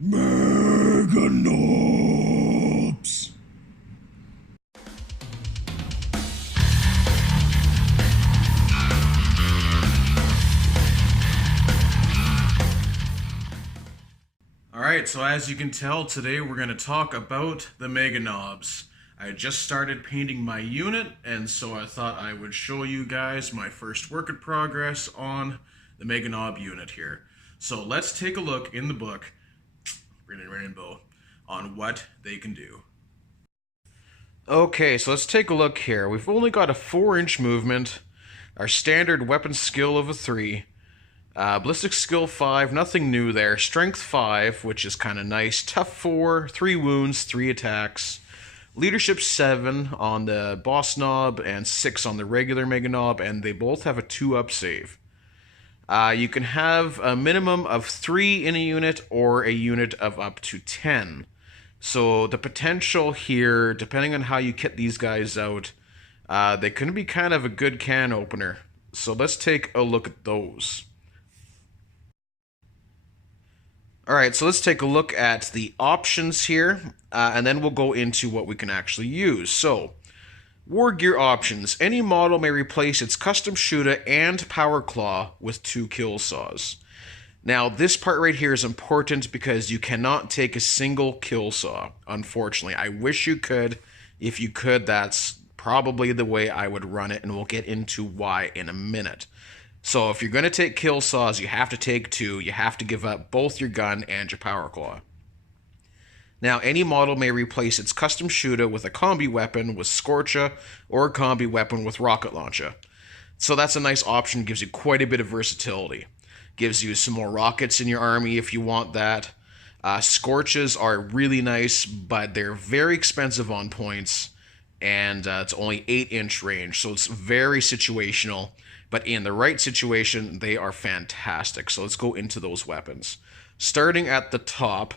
Meganobs! Alright, so as you can tell, today we're going to talk about the Meganobs. I just started painting my unit, and so I thought I would show you guys my first work in progress on the Meganob unit here. So let's take a look in the book, Rainbow, on what they can do. Okay, so let's take a look here. We've only got a 4-inch movement, our standard weapon skill of a 3, ballistic skill 5, nothing new there. Strength 5, which is kind of nice. Tough 4, 3 wounds, 3 attacks. Leadership 7 on the boss knob and 6 on the regular Meganob, and they both have a 2-up save. You can have a minimum of 3 in a unit or a unit of up to 10. So the potential here, depending on how you kit these guys out, they can be kind of a good can opener. So let's take a look at those. Alright, so let's take a look at the options here, and then we'll go into what we can actually use. So, war gear options. Any model may replace its custom shooter and power claw with 2 kill saws. Now, this part right here is important because you cannot take a single kill saw, unfortunately. I wish you could. If you could, that's probably the way I would run it, and we'll get into why in a minute. So if you're going to take kill saws, you have to take 2. You have to give up both your gun and your power claw. Now, any model may replace its custom shooter with a combi weapon with Scorcha or a combi weapon with rocket launcher. So that's a nice option, gives you quite a bit of versatility. Gives you some more rockets in your army if you want that. Scorches are really nice, but they're very expensive on points, and it's only 8-inch range, so it's very situational. But in the right situation, they are fantastic. So let's go into those weapons. Starting at the top,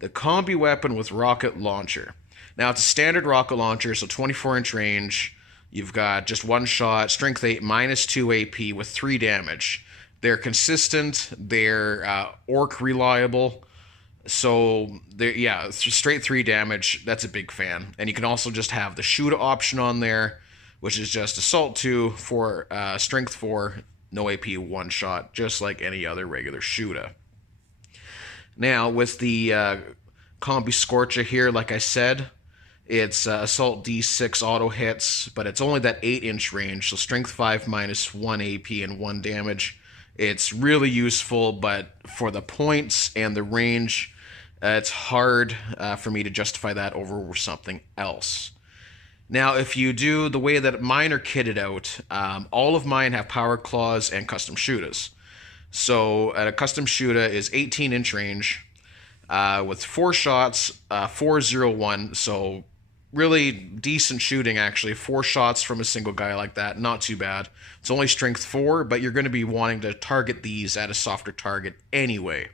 the combi weapon with rocket launcher. Now, it's a standard rocket launcher, so 24-inch range. You've got just 1 shot, strength 8, minus 2 AP with 3 damage. They're consistent. They're orc reliable. So, yeah, straight 3 damage. That's a big fan. And you can also just have the shooter option on there, which is just assault 2 for strength 4, no AP, 1 shot, just like any other regular shooter. Now, with the combi Scorcha here, like I said, it's assault D6 auto hits, but it's only that 8-inch range, so strength 5 minus 1 AP and 1 damage. It's really useful, but for the points and the range, it's hard for me to justify that over something else. Now, if you do the way that mine are kitted out, all of mine have power claws and custom shooters. So, a custom shooter is 18-inch range with 4 shots, 401. So, really decent shooting, actually. 4 shots from a single guy like that, not too bad. It's only strength 4, but you're going to be wanting to target these at a softer target anyway.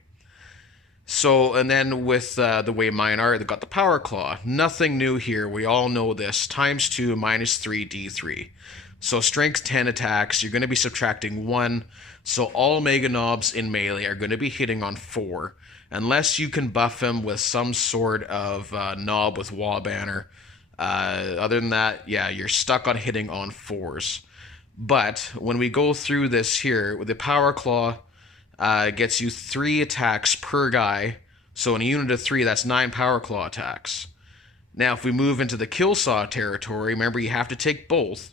So, and then with the way mine are, they've got the power claw. Nothing new here. We all know this. Times 2, minus 3, D3. So strength 10 attacks, you're going to be subtracting 1. So all Meganobs in melee are going to be hitting on 4. Unless you can buff him with some sort of knob with wall banner. Other than that, yeah, you're stuck on hitting on 4s. But when we go through this here, with the power claw, gets you 3 attacks per guy. So in a unit of 3, that's 9 power claw attacks. Now, if we move into the kill saw territory, remember you have to take both.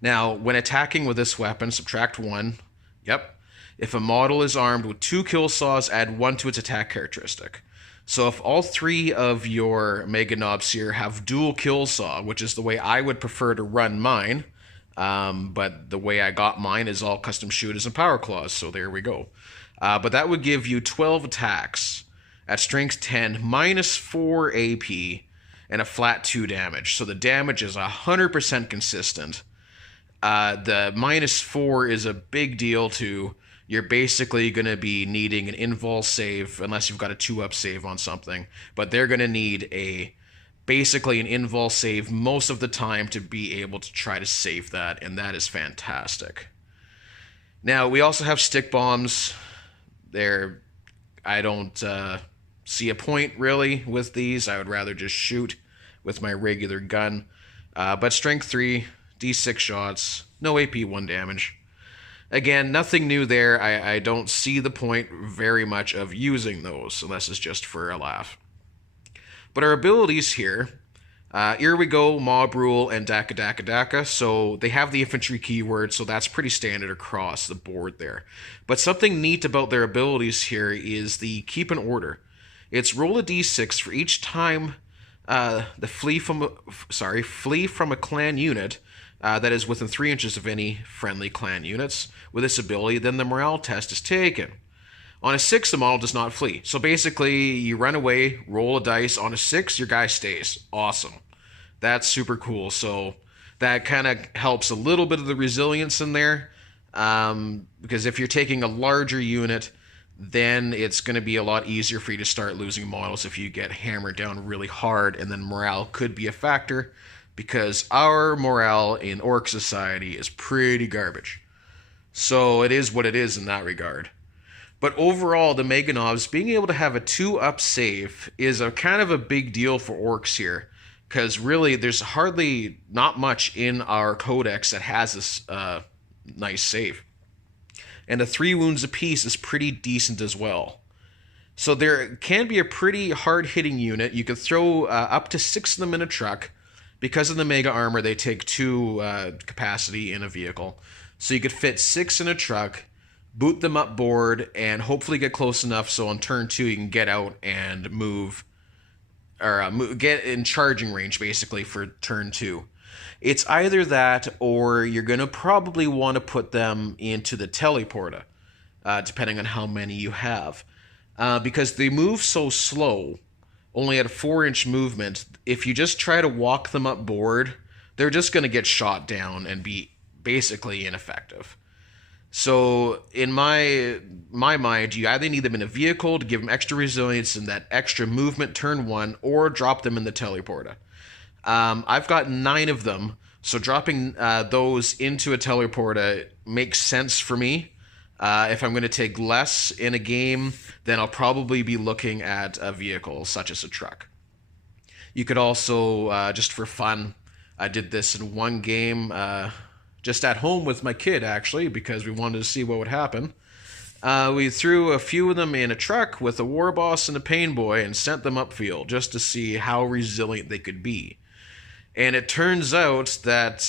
Now, when attacking with this weapon, subtract 1. Yep. If a model is armed with 2 kill saws, add 1 to its attack characteristic. So if all 3 of your Meganobs here have dual kill saw, which is the way I would prefer to run mine, but the way I got mine is all custom shooters and power claws, so there we go. But that would give you 12 attacks at strength 10, minus 4 AP, and a flat 2 damage. So the damage is 100% consistent. The minus 4 is a big deal too. You're basically going to be needing an invul save, unless you've got a 2-up save on something. But they're going to need basically an invul save most of the time to be able to try to save that, and that is fantastic. Now, we also have stick bombs. I don't see a point really with these. I would rather just shoot with my regular gun. But strength 3, D6 shots, no AP 1 damage. Again, nothing new there. I don't see the point very much of using those, unless it's just for a laugh. But our abilities here, here we go, Mob Rule and Daka Daka Daka. So they have the infantry keyword, so that's pretty standard across the board there. But something neat about their abilities here is the Keep in Order. It's roll a d6 for each time the flee from a clan unit that is within 3 inches of any friendly clan units with this ability. Then the morale test is taken. On a 6, the model does not flee. So basically, you run away, roll a dice. On a 6, your guy stays. Awesome. That's super cool. So that kind of helps a little bit of the resilience in there. Because if you're taking a larger unit, then it's going to be a lot easier for you to start losing models if you get hammered down really hard. And then morale could be a factor, because our morale in Orc Society is pretty garbage. So it is what it is in that regard. But overall, the Meganovs being able to have a 2-up save is a kind of a big deal for orcs here, because really there's hardly not much in our codex that has this nice save. And a 3 wounds apiece is pretty decent as well. So there can be a pretty hard-hitting unit. You could throw up to 6 of them in a truck. Because of the mega armor, they take 2 capacity in a vehicle. So you could fit 6 in a truck, boot them up board, and hopefully get close enough so on turn 2 you can get out and move, or get in charging range basically for turn 2. It's either that, or you're going to probably want to put them into the teleporter, depending on how many you have. Because they move so slow, only at a 4-inch movement, if you just try to walk them up board, they're just going to get shot down and be basically ineffective. So in my mind, you either need them in a vehicle to give them extra resilience and that extra movement turn 1, or drop them in the teleporter. I've got 9 of them, so dropping those into a teleporter makes sense for me. If I'm going to take less in a game, then I'll probably be looking at a vehicle such as a truck. You could also, just for fun, I did this in one game, just at home with my kid, actually, because we wanted to see what would happen. We threw a few of them in a truck with a war boss and a pain boy and sent them upfield just to see how resilient they could be. And it turns out that,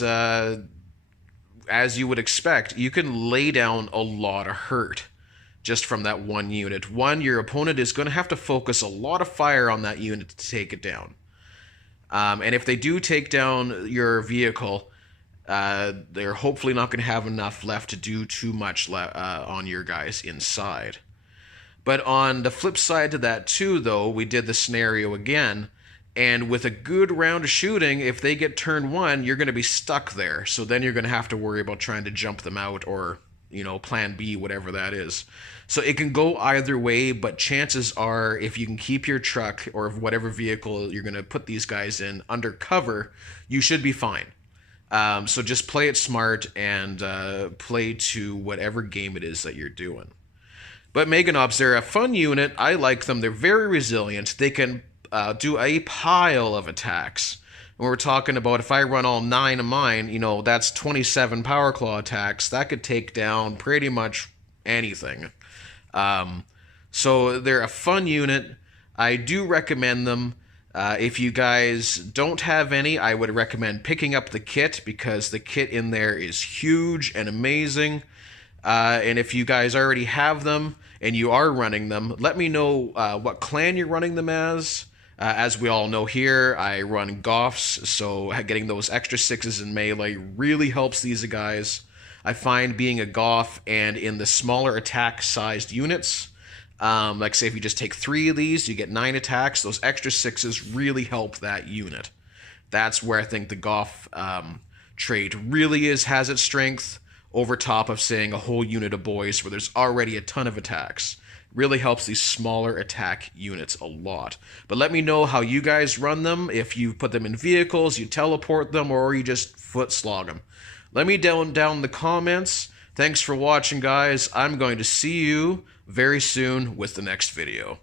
as you would expect, you can lay down a lot of hurt just from that one unit. One, your opponent is going to have to focus a lot of fire on that unit to take it down. And if they do take down your vehicle, they're hopefully not going to have enough left to do too much on your guys inside. But on the flip side to that too, though, we did the scenario again, and with a good round of shooting, if they get turn 1, you're going to be stuck there. So then you're going to have to worry about trying to jump them out, or, you know, plan B, whatever that is. So it can go either way, but chances are, if you can keep your truck or whatever vehicle you're going to put these guys in under cover, you should be fine. So just play it smart and play to whatever game it is that you're doing. But Meganovs, they're a fun unit. I like them. They're very resilient. They can do a pile of attacks. And we're talking about, if I run all 9 of mine, you know, that's 27 Power Claw attacks. That could take down pretty much anything. So they're a fun unit. I do recommend them. If you guys don't have any, I would recommend picking up the kit, because the kit in there is huge and amazing. And if you guys already have them and you are running them, let me know what clan you're running them as. As we all know here, I run Goths, so getting those extra 6s in melee really helps these guys. I find being a Goth and in the smaller attack-sized units, like say if you just take 3 of these, you get 9 attacks, those extra 6s really help that unit. That's where I think the Goth trait really has its strength, over top of saying a whole unit of boys where there's already a ton of attacks. Really helps these smaller attack units a lot. But let me know how you guys run them, if you put them in vehicles, you teleport them, or you just foot slog them. Let me down in the comments. Thanks for watching, guys. I'm going to see you very soon with the next video.